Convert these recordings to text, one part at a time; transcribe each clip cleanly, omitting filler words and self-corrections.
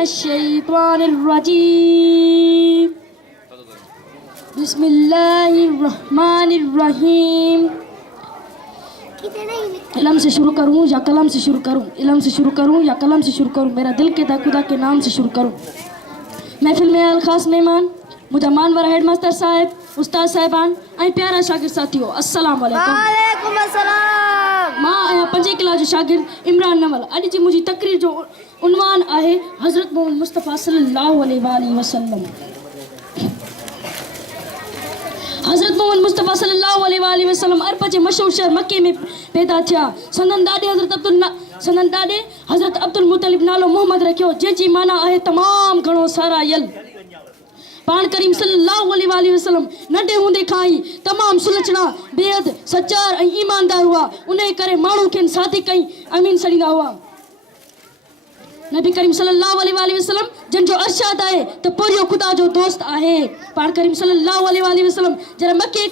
मिनश्शैतानिर्रजीम। बिस्मिल्लाहिर्रहमानिर्रहीम। इल्म से शुरू करूँ या कलम से शुरू करूँ? इल्म से शुरू करूँ या कलम से शुरू करूँ? मेरा दिल के खुदा के नाम से शुरू करूँ। महफिल में आयल ख़ास मेहमान मुझा मानवर हेड मास्टर साहिब, उस्ताद साहिबान ऐं प्यारा शागिर्द साथियों, अस्सलाम वालेकुम। वालेकुम अस्सलाम। मां आहियां 5 क्लास जो शागिर्द इमरान नवल। अॼु जी मुंहिंजी तकरीर जो उनवान आहे हज़रत मोहम्मद मुस्तफ़ा सल्लल्लाहु अलैहि वसल्लम। हज़रत मोहम्मद मुस्तफ़ा सल्लल्लाहु अलैहि वसल्लम अरब जे मशहूर शहर मक्के में पैदा थिया। संदन ॾाॾे हज़रत अब्दुल मुतलिब नालो मोहम्मद रखियो, जंहिंजी माना आहे तमामु घणो सारायल। पाण करीम सल्लल्लाहु अलैहि वसल्लम नंढे हूंदे खां ई तमामु सुलझणा, बेहद सचार ऐं ईमानदार हुआ। उन करे माण्हू खेनि सादिक ऐं अमीन सॾींदा हुआ। नबी करीम सल्लल्लाहु अलैहि वसल्लम जंहिंजो अरशाद आहे त पोरियो ख़ुदा जो दोस्त आहे। पाण करीम सल्लल्लाहु अलैहि वसल्लम जॾहिं मके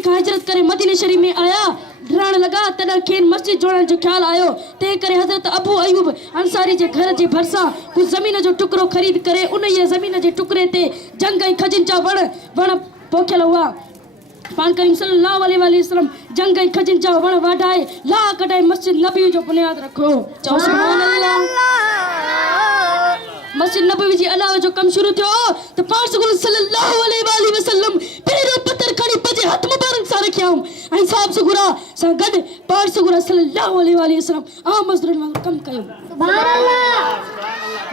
खां हिजरत करे मदीने शरीफ में आया, रहण लॻा, तॾहिं खेनि मस्जिद जोड़ण जो ख़्यालु आयो। तंहिं करे हज़रत अबू अयूब अंसारी जे घर जे भरिसां कुझु ज़मीन जो टुकड़ो ख़रीद करे उन ई ज़मीन जे टुकड़े ते जंग ऐं खजनि जा वण पोखियल हुआ। पाण करीम सल्लल्लाहु अलैहि वसल्लम जंग ऐं खजनि जा वण वाढाए ला कढाए मस्जिद नबी जो बुनियाद रखो। चओ सुभान अल्लाह। मस्जिद नबवी जी अलाह जो कम शुरू थियो त पाण सल्लल्लाहु अलैहि वसल्लम पहिरियों पत्थर खणी पंहिंजे हथ मुबारक सां रखियाऊं ऐं साहब सुगुरा सां गॾु पाण सुगुरा सल्लल्लाहु अलैहि वसल्लम आम मज़दूरनि वांगुरु कमु कयो। सुभान अल्लाह।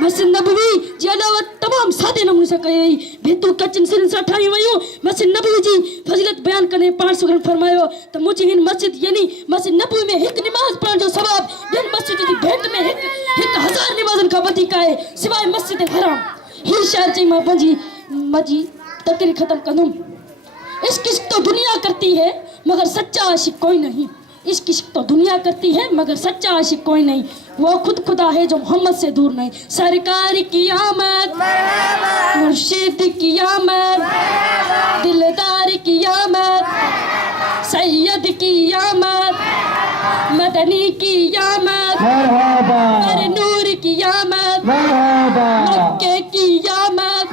मस्जिद नबवी जी अलावत तमामु सादे नमूने सां कई वई, भितूं कचनि सिरनि सां ठाहियूं वयूं। मस्जिद नबवी जी फज़ीलत बयानु कंदे पाण सुगरनि फरमायो त मुंहिंजी हिन मस्जिद यानी मस्जिद नबवी में हिकु निमाज़ पढ़ण जो सवाबु ॿियनि मस्जिद जी भेंट में हिकु 1000 निमाज़नि खां वधीक आहे सिवाय मस्जिद हराम। हीअ शायर चई मां पंहिंजी तकरीर ख़त्म कंदुमि। इश्क तो दुनिया करती है मगर सच्चा आशिक कोई नहीं। इश्क तो दुनिया करती है मगर सच्चा आशिक कोई नहीं। वो खुद खुदा है जो मोहम्मद से दूर नहीं। सरकार की आमद, मुर्शिद की आमद, दिलदार की आमद, सैयद की आमद, मदनी की आमद, नूर की आमद, मक्के की आमद,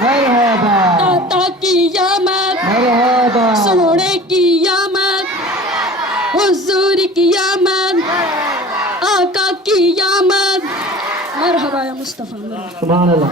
दाता की आमद, सोने की आमद, हुजूर की आमद, आका की आमद। मरहबा या मुस्तफा। सुभान अल्लाह।